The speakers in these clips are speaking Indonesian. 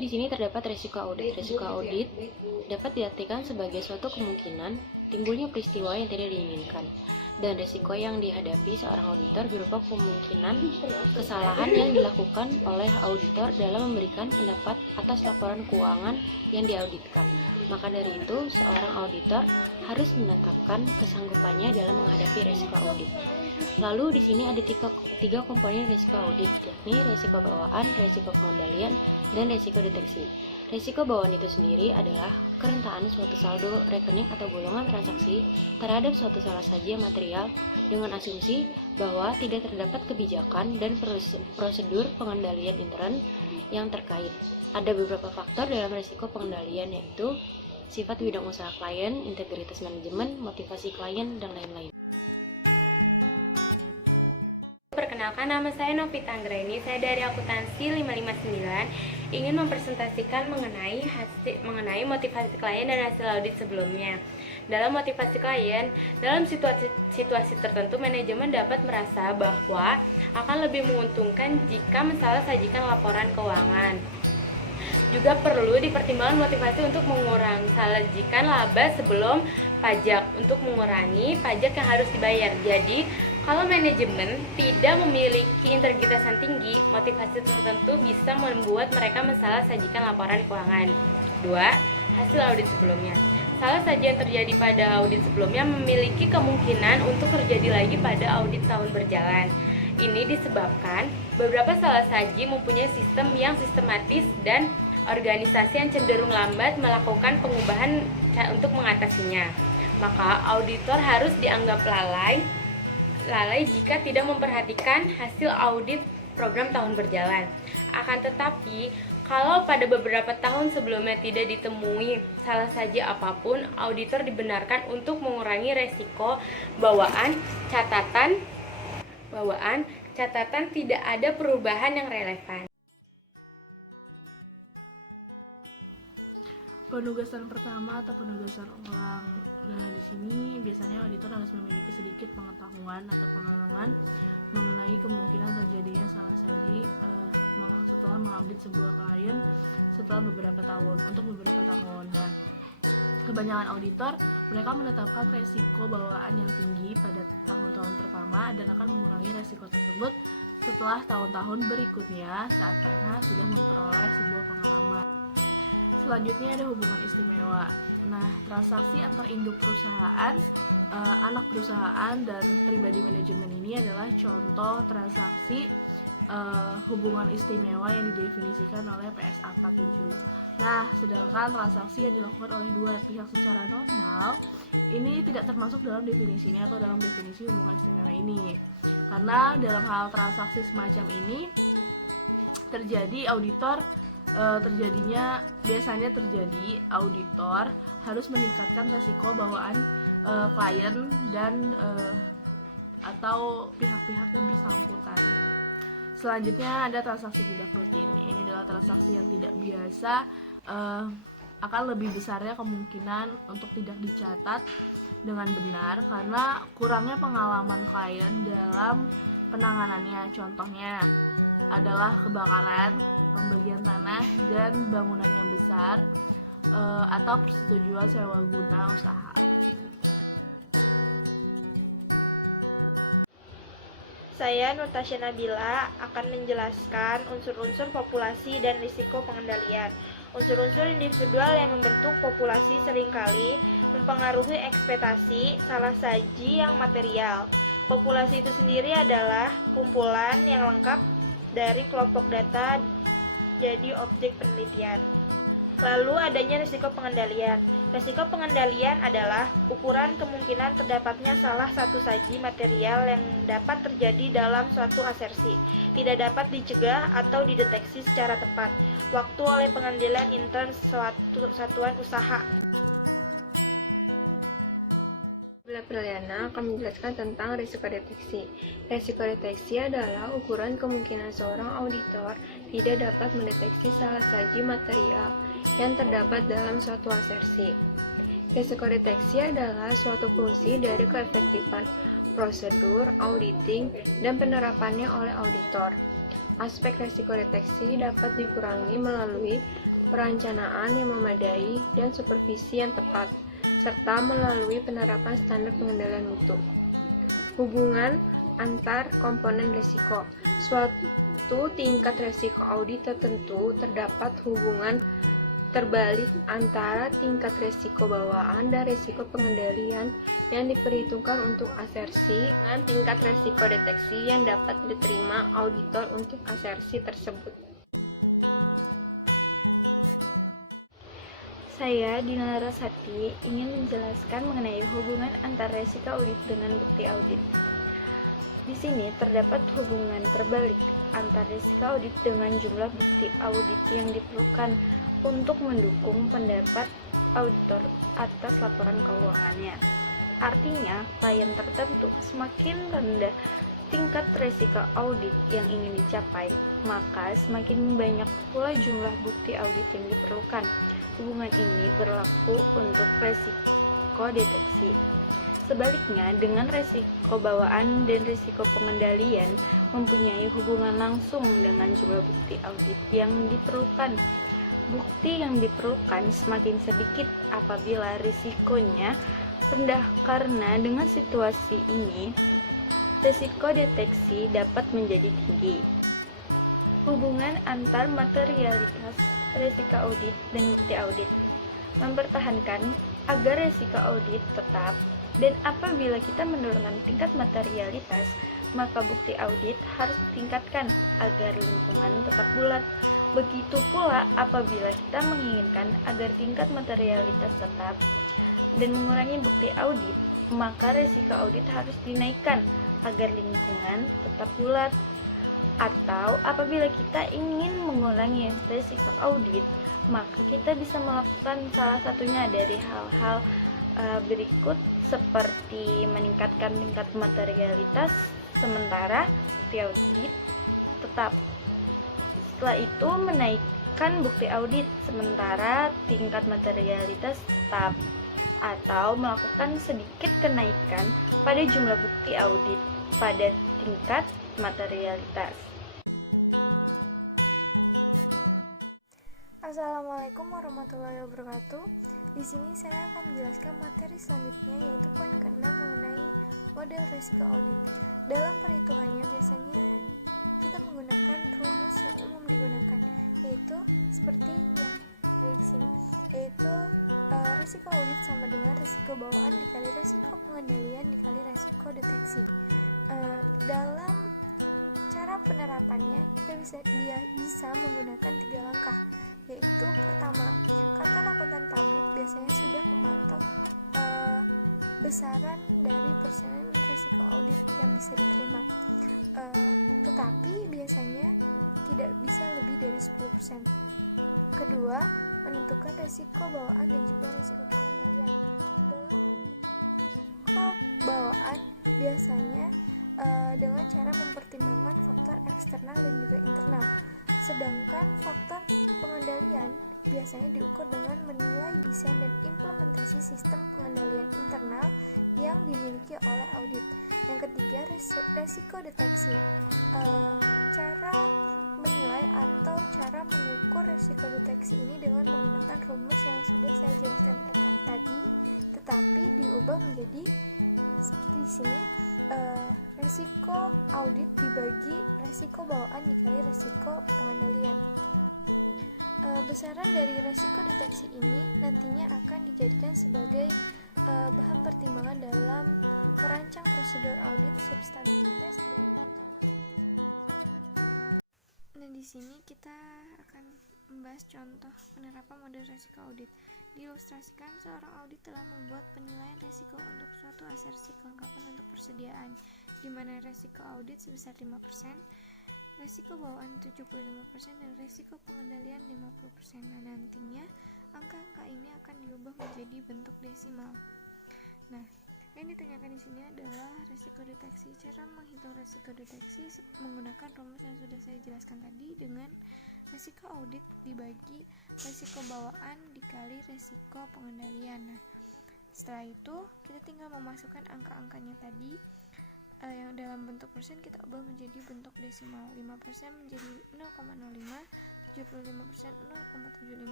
di sini terdapat risiko audit. Risiko audit dapat diartikan sebagai suatu kemungkinan timbulnya peristiwa yang tidak diinginkan. Dan risiko yang dihadapi seorang auditor berupa kemungkinan kesalahan yang dilakukan oleh auditor dalam memberikan pendapat atas laporan keuangan yang diauditkan. Maka dari itu, seorang auditor harus menetapkan kesanggupannya dalam menghadapi risiko audit. Lalu di sini ada tiga komponen risiko audit, yakni risiko bawaan, risiko pengendalian, dan risiko deteksi. Risiko bawaan itu sendiri adalah kerentaan suatu saldo rekening atau golongan transaksi terhadap suatu salah saji material dengan asumsi bahwa tidak terdapat kebijakan dan prosedur pengendalian intern yang terkait. Ada beberapa faktor dalam risiko pengendalian, yaitu sifat bidang usaha klien, integritas manajemen, motivasi klien, dan lain-lain. Perkenalkan, nama saya Novita Anggraini, saya dari akuntansi 559, ingin mempresentasikan mengenai motivasi klien dan hasil audit sebelumnya. Dalam motivasi klien, dalam situasi tertentu manajemen dapat merasa bahwa akan lebih menguntungkan jika mensalah sajikan laporan keuangan. Juga perlu dipertimbangkan motivasi untuk mengurangi sajikan laba sebelum pajak untuk mengurangi pajak yang harus dibayar. Jadi, kalau manajemen tidak memiliki integritas yang tinggi, motivasi tertentu bisa membuat mereka mensalah sajikan laporan keuangan. Kedua, hasil audit sebelumnya. Salah saja yang terjadi pada audit sebelumnya memiliki kemungkinan untuk terjadi lagi pada audit tahun berjalan. Ini disebabkan beberapa salah saji mempunyai sistem yang sistematis dan organisasi yang cenderung lambat melakukan pengubahan untuk mengatasinya. Maka auditor harus dianggap lalai jika tidak memperhatikan hasil audit program tahun berjalan. Akan tetapi, kalau pada beberapa tahun sebelumnya tidak ditemui salah saji apapun, auditor dibenarkan untuk mengurangi resiko bawaan catatan tidak ada perubahan yang relevan. Penugasan pertama atau penugasan ulang. Nah, di sini biasanya auditor harus memiliki sedikit pengetahuan atau pengalaman mengenai kemungkinan terjadinya salah saji setelah mengaudit sebuah klien setelah beberapa tahun atau beberapa tahun. Kebanyakan auditor mereka menetapkan resiko bawaan yang tinggi pada tahun-tahun pertama dan akan mengurangi resiko tersebut setelah tahun-tahun berikutnya saat mereka sudah memperoleh sebuah pengalaman. Selanjutnya ada hubungan istimewa. Nah, transaksi antar induk perusahaan, anak perusahaan dan pribadi manajemen ini adalah contoh transaksi hubungan istimewa yang didefinisikan oleh PSA 47. Nah, sedangkan transaksi yang dilakukan oleh dua pihak secara normal ini tidak termasuk dalam definisinya atau dalam definisi hubungan istimewa ini. Karena dalam hal transaksi semacam ini auditor harus meningkatkan resiko bawaan klien dan atau pihak-pihak yang bersangkutan. Selanjutnya ada transaksi tidak rutin. Ini adalah transaksi yang tidak biasa, akan lebih besarnya kemungkinan untuk tidak dicatat dengan benar karena kurangnya pengalaman klien dalam penanganannya. Contohnya adalah kebakaran, pembelian tanah dan bangunan yang besar, atau persetujuan sewa guna usaha. Saya Nutasya Nabila akan menjelaskan unsur-unsur populasi dan risiko pengendalian. Unsur-unsur individual yang membentuk populasi seringkali mempengaruhi ekspektasi salah saji yang material. Populasi itu sendiri adalah kumpulan yang lengkap dari kelompok data jadi objek penelitian. Lalu adanya risiko pengendalian. Risiko pengendalian adalah ukuran kemungkinan terdapatnya salah satu saji material yang dapat terjadi dalam suatu asersi, tidak dapat dicegah atau dideteksi secara tepat waktu oleh pengendalian intern suatu satuan usaha. Priliana akan menjelaskan tentang risiko deteksi. Risiko deteksi adalah ukuran kemungkinan seorang auditor tidak dapat mendeteksi salah saji material yang terdapat dalam suatu asersi. Risiko deteksi adalah suatu fungsi dari keefektifan prosedur, auditing, dan penerapannya oleh auditor. Aspek resiko deteksi dapat dikurangi melalui perencanaan yang memadai dan supervisi yang tepat, serta melalui penerapan standar pengendalian mutu. Hubungan antar komponen risiko. Suatu tingkat risiko audit tertentu terdapat hubungan terbalik antara tingkat risiko bawaan dan risiko pengendalian yang diperhitungkan untuk asersi dan tingkat risiko deteksi yang dapat diterima auditor untuk asersi tersebut. Saya, Dina Larasati, ingin menjelaskan mengenai hubungan antara risiko audit dengan bukti audit. Di sini terdapat hubungan terbalik antara risiko audit dengan jumlah bukti audit yang diperlukan untuk mendukung pendapat auditor atas laporan keuangannya. Artinya, klien tertentu semakin rendah tingkat risiko audit yang ingin dicapai, maka semakin banyak pula jumlah bukti audit yang diperlukan. Hubungan ini berlaku untuk risiko deteksi. Sebaliknya, dengan risiko bawaan dan risiko pengendalian mempunyai hubungan langsung dengan jumlah bukti audit yang diperlukan. Bukti yang diperlukan semakin sedikit apabila risikonya rendah, karena dengan situasi ini risiko deteksi dapat menjadi tinggi. Hubungan antar materialitas risiko audit dan bukti audit. Mempertahankan agar risiko audit tetap, dan apabila kita menurunkan tingkat materialitas, maka bukti audit harus ditingkatkan agar lingkungan tetap bulat. Begitu pula apabila kita menginginkan agar tingkat materialitas tetap dan mengurangi bukti audit, maka risiko audit harus dinaikkan agar lingkungan tetap bulat. Atau apabila kita ingin mengurangi risiko audit, maka kita bisa melakukan salah satunya dari hal-hal berikut, seperti meningkatkan tingkat materialitas sementara bukti audit tetap. Setelah itu menaikkan bukti audit sementara tingkat materialitas tetap, atau melakukan sedikit kenaikan pada jumlah bukti audit pada tingkat materialitas. Assalamualaikum warahmatullahi wabarakatuh. Di sini saya akan menjelaskan materi selanjutnya, yaitu penekanan mengenai model risiko audit. Dalam perhitungannya biasanya kita menggunakan rumus yang umum digunakan, yaitu seperti di sini, yaitu risiko audit sama dengan risiko bawaan dikali risiko pengendalian dikali risiko deteksi. Dalam cara penerapan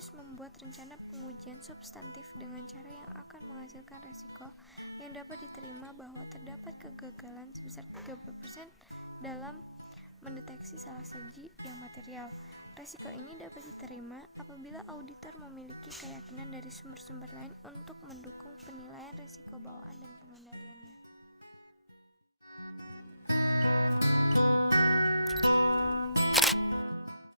harus membuat rencana pengujian substantif dengan cara yang akan menghasilkan resiko yang dapat diterima bahwa terdapat kegagalan sebesar 30% dalam mendeteksi salah saji yang material. Resiko ini dapat diterima apabila auditor memiliki keyakinan dari sumber-sumber